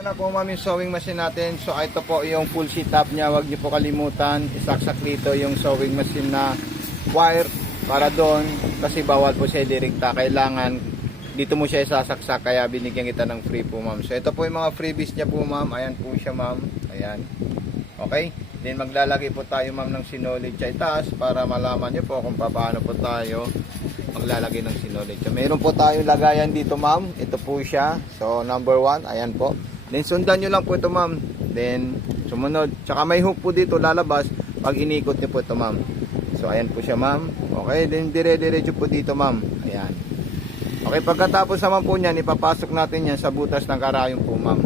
Ito na po ma'am yung sewing machine natin. So ito po yung full setup niya. Huwag niyo po kalimutan. Isaksak dito yung sewing machine na wire para doon. Kasi bawal po siya direkta. Kailangan dito mo siya isasaksak. Kaya binigyan kita ng free po ma'am. So ito po yung mga freebies niya po ma'am. Ayan po siya ma'am. Ayan. Okay. Then maglalagay po tayo ma'am ng sinolid sa itaas para malaman niyo po kung paano po tayo maglalagay ng sinolid. So meron po tayong lagayan dito ma'am. Ito po siya. So number 1. Ayan po. Then sundan nyo lang po ito ma'am. Then sumunod. Tsaka may hook po dito lalabas pag inikot nyo po ito ma'am. So ayan po siya ma'am. Okay. Then dire-diretso po dito ma'am. Ayan. Okay. Pagkatapos naman po niyan, ipapasok natin yan sa butas ng karayom po ma'am.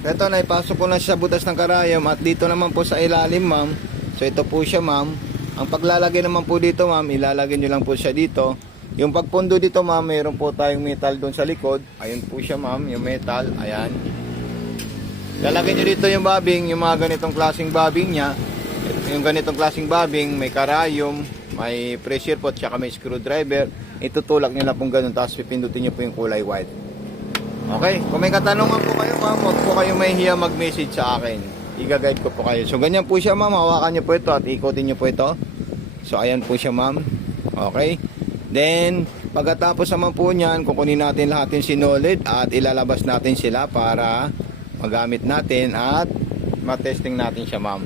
Ito na ipasok ko na sa butas ng karayom. At dito naman po sa ilalim ma'am. So ito po siya ma'am. Ang paglalagay naman po dito ma'am, ilalagay nyo lang po siya dito. Yung pagpundo dito ma'am, mayroon po tayong metal doon sa likod. Ayun po siya ma'am, yung metal. Ayan. Lalagay nyo dito yung bobbing, yung mga ganitong klaseng bobbing nya. Yung ganitong klaseng bobbing, may karayom, may pressure pot, tsaka may screwdriver. Itutulak nyo lang pong ganun, tapos pipindutin nyo po yung kulay white. Okay, kung may katanungan po kayo ma'am, huwag po kayo mahihiya mag-message sa akin. Iga-guide ko po kayo. So ganyan po siya ma'am, hawakan nyo po ito at ikutin nyo po ito. So ayan po siya ma'am. Okay. Then, pagkatapos naman po niyan, kukunin natin lahat yung sinolid at ilalabas natin sila para magamit natin at matesting natin siya ma'am.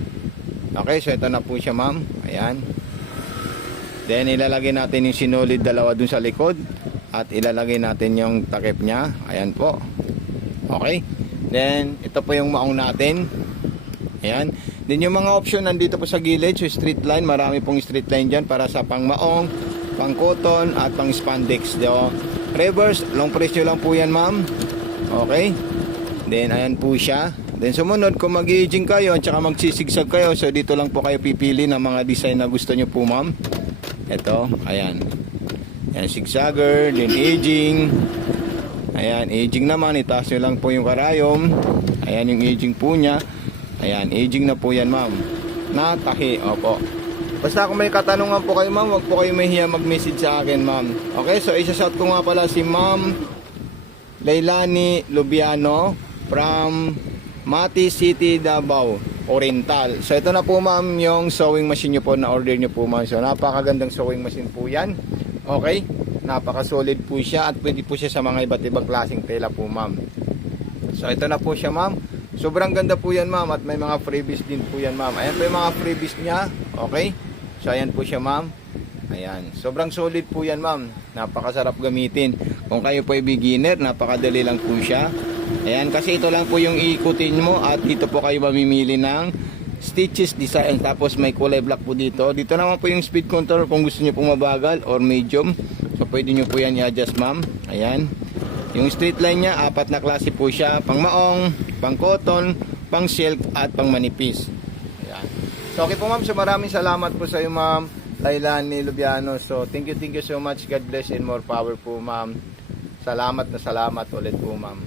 Okay, so ito na po siya ma'am. Ayan. Then, ilalagay natin yung sinolid dalawa dun sa likod at ilalagay natin yung takip niya. Ayan po. Okay. Then, ito po yung maong natin. Ayan. Then, yung mga option nandito po sa gilid. So, straight line. Marami pong straight line dyan para sa pang maong, pang cotton at pang spandex. So, reverse, long press nyo lang po yan ma'am. Okay. Then ayan po siya. Then sumunod, kung mag-aging kayo at saka magsisigsag kayo, so dito lang po kayo pipili ng mga design na gusto nyo po ma'am. Ito, ayan. Ayan, zigzagger, then aging. Ayan, aging naman, itaas nyo lang po yung karayom. Ayan yung aging po nya. Ayan, aging na po yan ma'am. Natahi, opo. Basta kung may katanungan po kayo ma'am, huwag po kayo mahiya mag-message sa akin ma'am. Okay, so isa-shout ko nga pala si ma'am Leilani Lubiano from Mati City, Davao Oriental. So ito na po ma'am yung sewing machine nyo po na order nyo po ma'am. So napakagandang sewing machine po yan. Okay, napaka-solid po siya at pwede po siya sa mga iba't ibang klaseng tela po ma'am. So ito na po siya ma'am. Sobrang ganda po yan ma'am at may mga freebies din po yan ma'am. Ayan po yung mga freebies niya. Okay. So ayan po siya ma'am. Ayan. Sobrang solid po yan ma'am. Napakasarap gamitin. Kung kayo po ay beginner, napakadali lang po siya. Ayan. Kasi ito lang po yung iikutin mo at dito po kayo mamimili ng stitches design. Tapos may kulay black po dito. Dito naman po yung speed control kung gusto nyo pong mabagal or medium. So pwede nyo po yan i-adjust ma'am. Ayan. Yung straight line niya, 4 na klase po siya. Pang maong, pang cotton, pang silk at pang manipis. Ayan. So okay po ma'am, so maraming salamat po sa iyo ma'am Leilani Lubiano. So thank you so much. God bless and more power po ma'am. Salamat na salamat ulit po ma'am.